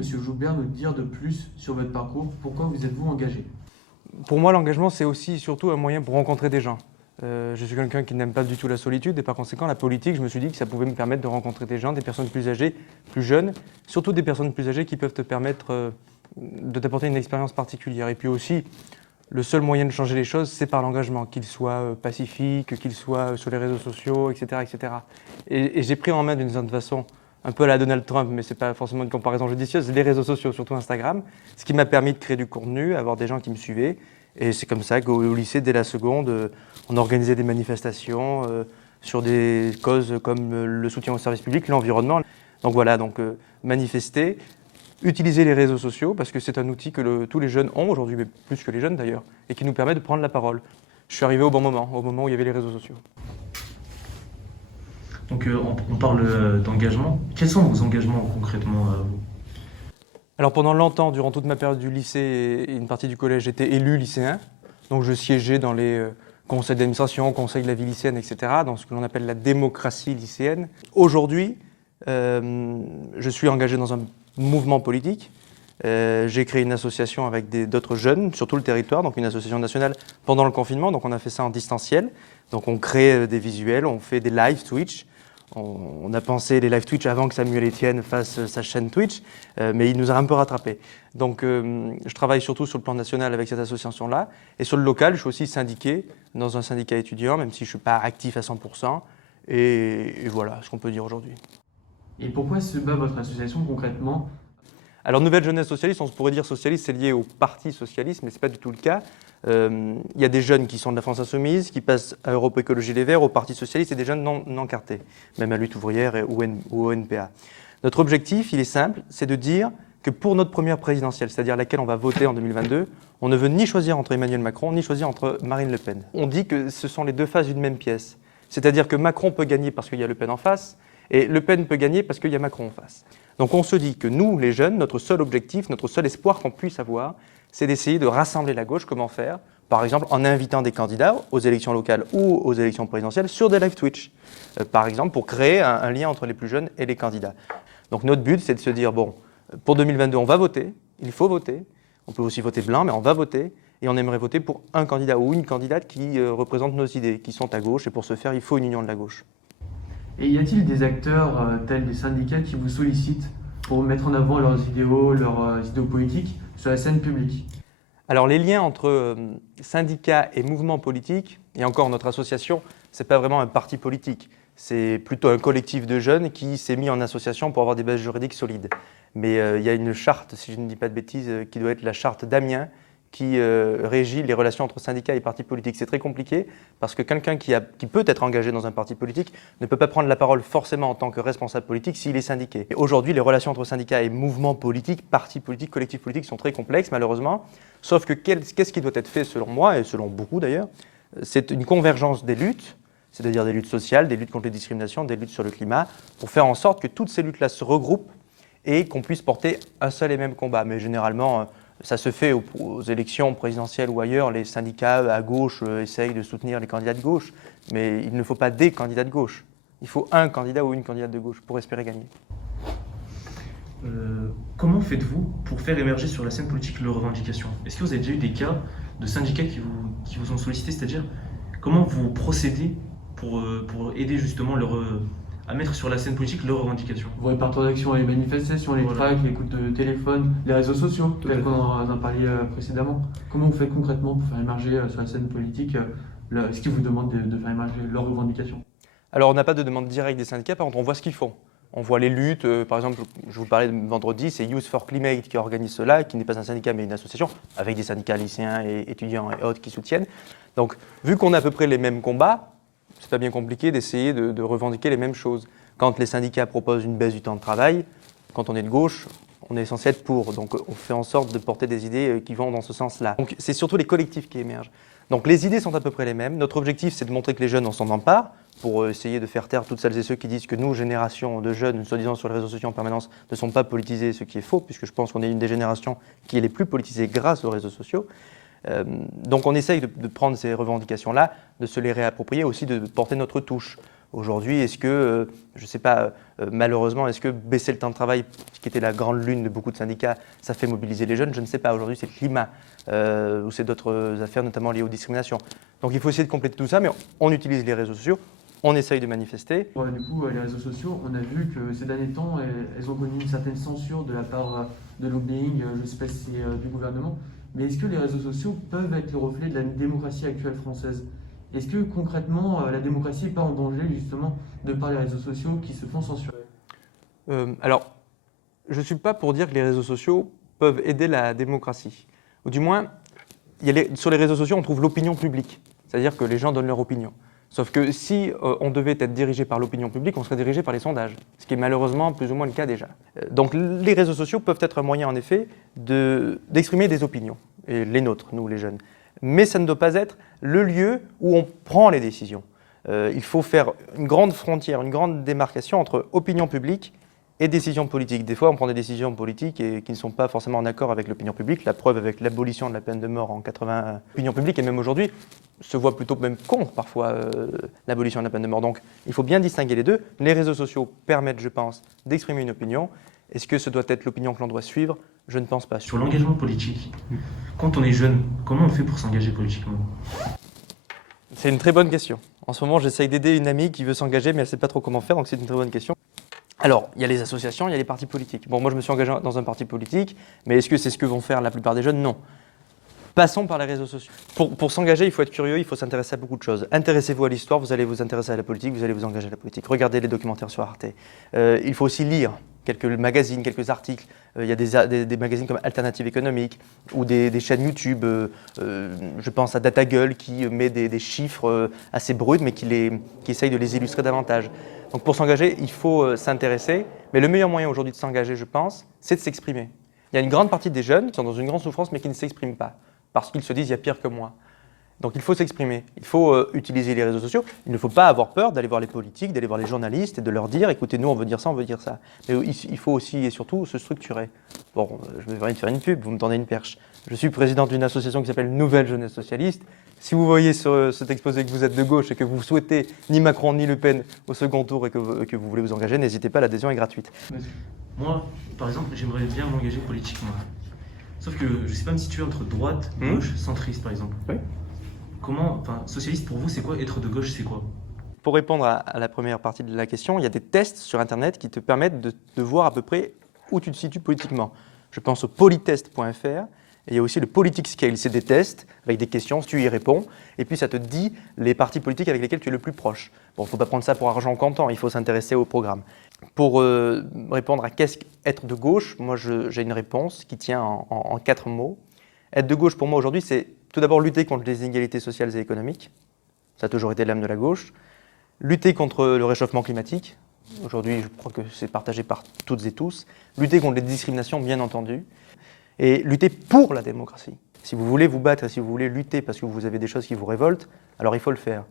Monsieur Joubert, nous dire de plus sur votre parcours? Pourquoi vous êtes-vous engagé? Pour moi, l'engagement, c'est aussi surtout un moyen pour rencontrer des gens. Je suis quelqu'un qui n'aime pas du tout la solitude et par conséquent, la politique, je me suis dit que ça pouvait me permettre de rencontrer des gens, des personnes plus âgées, plus jeunes, surtout des personnes plus âgées qui peuvent te permettre de t'apporter une expérience particulière. Et puis aussi, le seul moyen de changer les choses, c'est par l'engagement, qu'il soit pacifique, qu'il soit sur les réseaux sociaux, etc. etc. Et j'ai pris en main d'une certaine façon, un peu à la Donald Trump, mais ce n'est pas forcément une comparaison judicieuse, les réseaux sociaux, surtout Instagram, ce qui m'a permis de créer du contenu, avoir des gens qui me suivaient. Et c'est comme ça qu'au lycée, dès la seconde, on organisait des manifestations sur des causes comme le soutien au service public, l'environnement. Donc voilà, manifester, utiliser les réseaux sociaux, parce que c'est un outil que tous les jeunes ont aujourd'hui, mais plus que les jeunes d'ailleurs, et qui nous permet de prendre la parole. Je suis arrivé au bon moment où il y avait les réseaux sociaux. Donc on parle d'engagement. Quels sont vos engagements concrètement vous? Alors pendant longtemps, durant toute ma période du lycée et une partie du collège, j'étais élu lycéen. Donc je siégeais dans les conseils d'administration, conseils de la vie lycéenne, etc., dans ce que l'on appelle la démocratie lycéenne. Aujourd'hui, je suis engagé dans un mouvement politique. J'ai créé une association avec d'autres jeunes sur tout le territoire, donc une association nationale pendant le confinement. Donc on a fait ça en distanciel. Donc on crée des visuels, on fait des live Twitch. On a pensé les live Twitch avant que Samuel Etienne fasse sa chaîne Twitch, mais il nous a un peu rattrapés. Donc je travaille surtout sur le plan national avec cette association-là. Et sur le local, je suis aussi syndiqué dans un syndicat étudiant, même si je ne suis pas actif à 100%. Et voilà ce qu'on peut dire aujourd'hui. Et pourquoi se bat votre association concrètement? Alors, Nouvelle Jeunesse Socialiste, on se pourrait dire socialiste, c'est lié au Parti Socialiste, mais ce n'est pas du tout le cas. Il y a des jeunes qui sont de la France Insoumise, qui passent à Europe Écologie Les Verts, au Parti Socialiste, et des jeunes non encartés, même à Lutte Ouvrière ou au NPA. Notre objectif, il est simple, c'est de dire que pour notre première présidentielle, c'est-à-dire laquelle on va voter en 2022, on ne veut ni choisir entre Emmanuel Macron, ni choisir entre Marine Le Pen. On dit que ce sont les deux faces d'une même pièce. C'est-à-dire que Macron peut gagner parce qu'il y a Le Pen en face, et Le Pen peut gagner parce qu'il y a Macron en face. Donc on se dit que nous, les jeunes, notre seul objectif, notre seul espoir qu'on puisse avoir, c'est d'essayer de rassembler la gauche. Comment faire? Par exemple, en invitant des candidats aux élections locales ou aux élections présidentielles sur des live Twitch. Par exemple, pour créer un lien entre les plus jeunes et les candidats. Donc notre but, c'est de se dire, bon, pour 2022, on va voter, il faut voter. On peut aussi voter blanc, mais on va voter. Et on aimerait voter pour un candidat ou une candidate qui représente nos idées, qui sont à gauche. Et pour ce faire, il faut une union de la gauche. Et y a-t-il des acteurs tels des syndicats qui vous sollicitent pour mettre en avant leurs idéaux politiques sur la scène publique? Alors les liens entre syndicats et mouvements politiques, et encore notre association, ce n'est pas vraiment un parti politique, c'est plutôt un collectif de jeunes qui s'est mis en association pour avoir des bases juridiques solides. Mais il y a une charte, si je ne dis pas de bêtises, qui doit être la charte d'Amiens, qui régit les relations entre syndicats et partis politiques. C'est très compliqué parce que quelqu'un qui peut être engagé dans un parti politique ne peut pas prendre la parole forcément en tant que responsable politique s'il est syndiqué. Aujourd'hui, les relations entre syndicats et mouvements politiques, partis politiques, collectifs politiques sont très complexes malheureusement. Sauf que qu'est-ce qui doit être fait selon moi et selon beaucoup d'ailleurs? C'est une convergence des luttes, c'est-à-dire des luttes sociales, des luttes contre les discriminations, des luttes sur le climat, pour faire en sorte que toutes ces luttes-là se regroupent et qu'on puisse porter un seul et même combat. Mais généralement, ça se fait aux élections présidentielles ou ailleurs, les syndicats à gauche essayent de soutenir les candidats de gauche, mais il ne faut pas des candidats de gauche. Il faut un candidat ou une candidate de gauche pour espérer gagner. Comment faites-vous pour faire émerger sur la scène politique leurs revendications? Est-ce que vous avez déjà eu des cas de syndicats qui vous ont sollicité, c'est-à-dire comment vous procédez pour aider justement à mettre sur la scène politique leurs revendications? Vos répertoires d'action, les manifestations, les tracts, les coups de téléphone, les réseaux sociaux, tels qu'on en a parlé précédemment. Comment vous faites concrètement pour faire émerger sur la scène politique ce qu'ils vous demandent de faire émerger leurs revendications? Alors on n'a pas de demande directe des syndicats, par contre on voit ce qu'ils font. On voit les luttes, par exemple, je vous parlais de vendredi, c'est Youth for Climate qui organise cela, qui n'est pas un syndicat mais une association, avec des syndicats lycéens et étudiants et autres qui soutiennent. Donc, vu qu'on a à peu près les mêmes combats, c'est pas bien compliqué d'essayer de revendiquer les mêmes choses. Quand les syndicats proposent une baisse du temps de travail, quand on est de gauche, on est censé être pour. Donc, on fait en sorte de porter des idées qui vont dans ce sens-là. Donc, c'est surtout les collectifs qui émergent. Donc, les idées sont à peu près les mêmes. Notre objectif, c'est de montrer que les jeunes en s'en emparent, pour essayer de faire taire toutes celles et ceux qui disent que nous, génération de jeunes, soi-disant sur les réseaux sociaux en permanence, ne sont pas politisés, ce qui est faux, puisque je pense qu'on est une des générations qui est les plus politisées grâce aux réseaux sociaux. Donc on essaye de prendre ces revendications-là, de se les réapproprier, aussi de porter notre touche. Aujourd'hui, est-ce que, je ne sais pas, malheureusement, est-ce que baisser le temps de travail, qui était la grande lune de beaucoup de syndicats, ça fait mobiliser les jeunes? Je ne sais pas. Aujourd'hui, c'est le climat ou c'est d'autres affaires, notamment liées aux discriminations. Donc il faut essayer de compléter tout ça, mais on utilise les réseaux sociaux, on essaye de manifester. Ouais, du coup, les réseaux sociaux, on a vu que ces derniers temps, elles ont connu une certaine censure de la part de lobbying, je ne sais pas si c'est du gouvernement, mais est-ce que les réseaux sociaux peuvent être le reflet de la démocratie actuelle française? Est-ce que concrètement, la démocratie n'est pas en danger justement de par les réseaux sociaux qui se font censurer? Alors, je ne suis pas pour dire que les réseaux sociaux peuvent aider la démocratie. Ou du moins, sur les réseaux sociaux, on trouve l'opinion publique, c'est-à-dire que les gens donnent leur opinion. Sauf que si on devait être dirigé par l'opinion publique, on serait dirigé par les sondages, ce qui est malheureusement plus ou moins le cas déjà. Donc les réseaux sociaux peuvent être un moyen en effet d'exprimer des opinions, et les nôtres, nous les jeunes. Mais ça ne doit pas être le lieu où on prend les décisions. Il faut faire une grande frontière, une grande démarcation entre opinion publique et décisions politiques. Des fois, on prend des décisions politiques qui ne sont pas forcément en accord avec l'opinion publique. La preuve avec l'abolition de la peine de mort en 80, l'opinion publique, et même aujourd'hui, se voit plutôt même contre parfois l'abolition de la peine de mort. Donc, il faut bien distinguer les deux. Les réseaux sociaux permettent, je pense, d'exprimer une opinion. Est-ce que ce doit être l'opinion que l'on doit suivre? Je ne pense pas. Sur l'engagement politique, quand on est jeune, comment on fait pour s'engager politiquement? C'est une très bonne question. En ce moment, j'essaye d'aider une amie qui veut s'engager, mais elle ne sait pas trop comment faire, donc c'est une très bonne question. Alors, il y a les associations, il y a les partis politiques. Bon, moi, je me suis engagé dans un parti politique, mais est-ce que c'est ce que vont faire la plupart des jeunes? Non. Passons par les réseaux sociaux. Pour s'engager, il faut être curieux, il faut s'intéresser à beaucoup de choses. Intéressez-vous à l'histoire, vous allez vous intéresser à la politique, vous allez vous engager à la politique. Regardez les documentaires sur Arte. Il faut aussi lire quelques magazines, quelques articles. Il y a des magazines comme Alternative économique ou des chaînes YouTube. Je pense à DataGull qui met des chiffres assez bruts, mais qui essaye de les illustrer davantage. Donc pour s'engager, il faut s'intéresser. Mais le meilleur moyen aujourd'hui de s'engager, je pense, c'est de s'exprimer. Il y a une grande partie des jeunes qui sont dans une grande souffrance, mais qui ne s'expriment pas, parce qu'ils se disent « il y a pire que moi ». Donc il faut s'exprimer, il faut utiliser les réseaux sociaux. Il ne faut pas avoir peur d'aller voir les politiques, d'aller voir les journalistes et de leur dire « écoutez, nous on veut dire ça, on veut dire ça ». Mais il faut aussi et surtout se structurer. Bon, je vais venir de faire une pub, vous me tendez une perche. Je suis président d'une association qui s'appelle Nouvelle Jeunesse Socialiste. Si vous voyez sur cet exposé que vous êtes de gauche et que vous souhaitez ni Macron ni Le Pen au second tour et que vous voulez vous engager, n'hésitez pas, l'adhésion est gratuite. Moi, par exemple, j'aimerais bien m'engager politiquement. Sauf que je ne sais pas me situer entre droite, gauche, centriste par exemple. Oui. Socialiste pour vous, c'est quoi? Être de gauche, c'est quoi? Pour répondre à la première partie de la question, il y a des tests sur Internet qui te permettent de voir à peu près où tu te situes politiquement. Je pense au polytest.fr et il y a aussi le Politics Scale. C'est des tests avec des questions, tu y réponds et puis ça te dit les partis politiques avec lesquels tu es le plus proche. Bon, il ne faut pas prendre ça pour argent comptant, il faut s'intéresser au programme. Pour répondre à qu'est-ce qu'être de gauche, moi j'ai une réponse qui tient en 4 mots. Être de gauche pour moi aujourd'hui, c'est tout d'abord lutter contre les inégalités sociales et économiques. Ça a toujours été l'âme de la gauche. Lutter contre le réchauffement climatique. Aujourd'hui, je crois que c'est partagé par toutes et tous. Lutter contre les discriminations, bien entendu. Et lutter pour la démocratie. Si vous voulez vous battre et si vous voulez lutter parce que vous avez des choses qui vous révoltent, alors il faut le faire.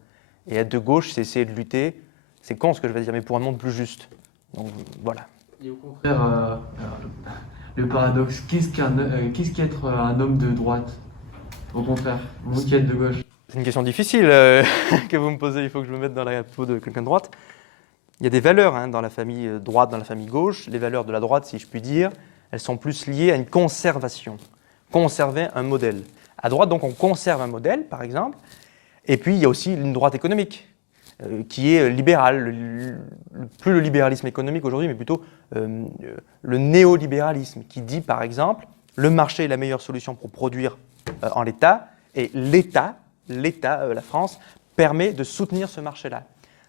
Et être de gauche, c'est essayer de lutter, c'est con ce que je vais dire, mais pour un monde plus juste. Donc voilà. Et au contraire, le paradoxe, qu'est-ce qu'être un homme de droite? Au contraire, vous qui êtes de gauche. C'est une question difficile que vous me posez, il faut que je me mette dans la peau de quelqu'un de droite. Il y a des valeurs dans la famille droite, dans la famille gauche. Les valeurs de la droite, si je puis dire, elles sont plus liées à une conservation. Conserver un modèle. À droite, donc, on conserve un modèle, par exemple. Et puis, il y a aussi une droite économique, qui est libérale. Plus le libéralisme économique aujourd'hui, mais plutôt le néolibéralisme, qui dit, par exemple, le marché est la meilleure solution pour produire en l'état, et l'État, la France, permet de soutenir ce marché-là.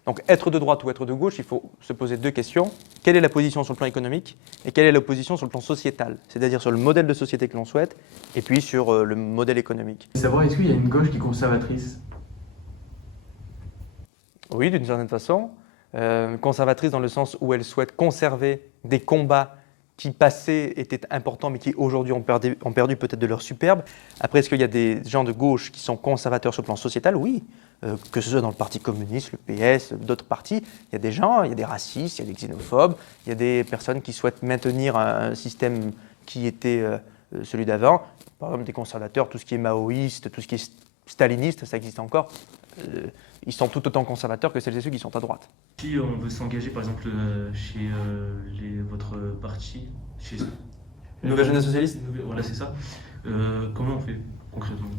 Donc être de droite ou être de gauche, il faut se poser 2 questions. Quelle est la position sur le plan économique et quelle est la position sur le plan sociétal? C'est-à-dire sur le modèle de société que l'on souhaite et puis sur le modèle économique. Savoir, est-ce qu'il y a une gauche qui est conservatrice? Oui, d'une certaine façon. Conservatrice dans le sens où elle souhaite conserver des combats qui passaient étaient importants mais qui aujourd'hui ont perdu peut-être de leur superbe. Après, est-ce qu'il y a des gens de gauche qui sont conservateurs sur le plan sociétal? Oui. Que ce soit dans le Parti communiste, le PS, d'autres partis, il y a des gens, il y a des racistes, il y a des xénophobes, il y a des personnes qui souhaitent maintenir un système qui était celui d'avant. Par exemple, des conservateurs, tout ce qui est maoïste, tout ce qui est stalinistes, ça existe encore, ils sont tout autant conservateurs que celles et ceux qui sont à droite. Si on veut s'engager par exemple chez votre parti, chez Nouvelle Jeunesse Socialiste. Voilà, c'est ça. Comment on fait concrètement?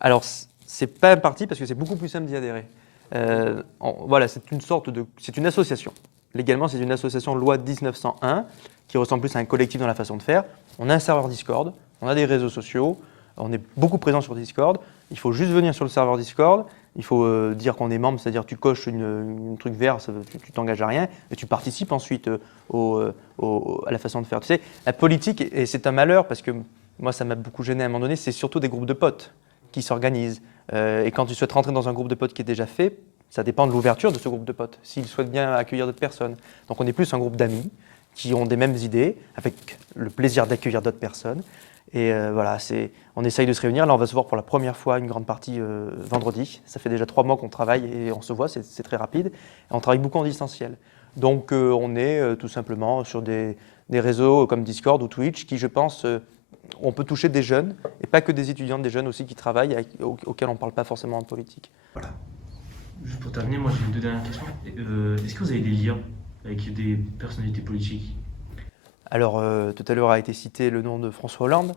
Alors, c'est pas un parti parce que c'est beaucoup plus simple d'y adhérer. Voilà, c'est une association. Légalement, c'est une association loi 1901 qui ressemble plus à un collectif dans la façon de faire. On a un serveur Discord, on a des réseaux sociaux, on est beaucoup présent sur Discord. Il faut juste venir sur le serveur Discord. Il faut dire qu'on est membre, c'est-à-dire tu coches un truc vert, tu t'engages à rien, et tu participes ensuite à la façon de faire. Tu sais, la politique, et c'est un malheur parce que moi ça m'a beaucoup gêné à un moment donné, c'est surtout des groupes de potes qui s'organisent. Et quand tu souhaites rentrer dans un groupe de potes qui est déjà fait, ça dépend de l'ouverture de ce groupe de potes, s'ils souhaitent bien accueillir d'autres personnes. Donc on est plus un groupe d'amis qui ont des mêmes idées, avec le plaisir d'accueillir d'autres personnes. Et voilà, on essaye de se réunir. Là, on va se voir pour la première fois une grande partie vendredi. Ça fait déjà 3 mois qu'on travaille et on se voit, c'est très rapide. Et on travaille beaucoup en distanciel. Donc on est tout simplement sur des réseaux comme Discord ou Twitch qui, je pense, on peut toucher des jeunes, et pas que des étudiants, des jeunes aussi qui travaillent, auxquels on ne parle pas forcément en politique. Voilà. Juste pour terminer, moi j'ai 2 dernières questions. Est-ce que vous avez des liens avec des personnalités politiques? Alors, tout à l'heure a été cité le nom de François Hollande.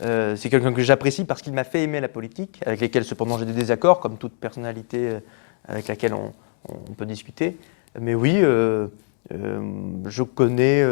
C'est quelqu'un que j'apprécie parce qu'il m'a fait aimer la politique, avec lesquels cependant j'ai des désaccords, comme toute personnalité avec laquelle on peut discuter. Mais oui, je connais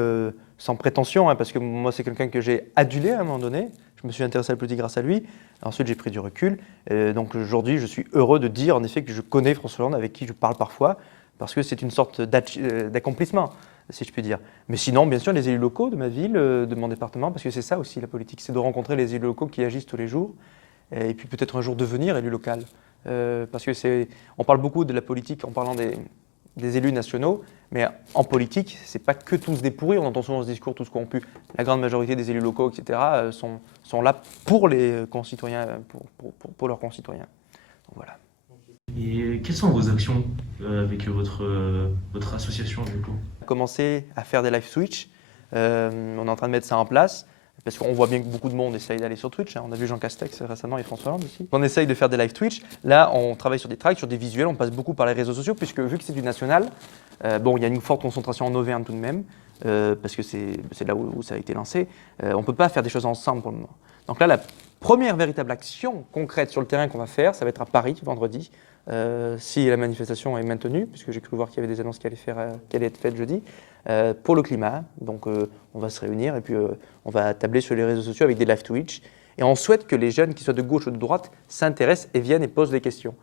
sans prétention, hein, parce que moi c'est quelqu'un que j'ai adulé à un moment donné. Je me suis intéressé à la politique grâce à lui. Ensuite j'ai pris du recul. Donc aujourd'hui je suis heureux de dire en effet que je connais François Hollande, avec qui je parle parfois, parce que c'est une sorte d'accomplissement, si je puis dire. Mais sinon, bien sûr, les élus locaux de ma ville, de mon département, parce que c'est ça aussi la politique, c'est de rencontrer les élus locaux qui agissent tous les jours, et puis peut-être un jour devenir élu local. Parce que on parle beaucoup de la politique en parlant des élus nationaux, mais en politique, c'est pas que tous des pourris, on entend souvent ce discours tous corrompus. La grande majorité des élus locaux, etc., sont là pour les concitoyens, pour leurs concitoyens. Donc, voilà. Et quelles sont vos actions avec votre association du coup? On a commencé à faire des live Twitch. On est en train de mettre ça en place parce qu'on voit bien que beaucoup de monde essaye d'aller sur Twitch. On a vu Jean Castex récemment et François Hollande aussi. On essaye de faire des live Twitch. Là, on travaille sur des tracks, sur des visuels. On passe beaucoup par les réseaux sociaux puisque vu que c'est du national, il y a une forte concentration en Auvergne tout de même parce que c'est là où ça a été lancé. On ne peut pas faire des choses ensemble pour le moment. Donc là, la première véritable action concrète sur le terrain qu'on va faire, ça va être à Paris vendredi. Si la manifestation est maintenue, puisque j'ai cru voir qu'il y avait des annonces qui allaient être faites jeudi, pour le climat. Donc on va se réunir et puis on va tabler sur les réseaux sociaux avec des live Twitch. Et on souhaite que les jeunes, qu'ils soient de gauche ou de droite, s'intéressent et viennent et posent des questions.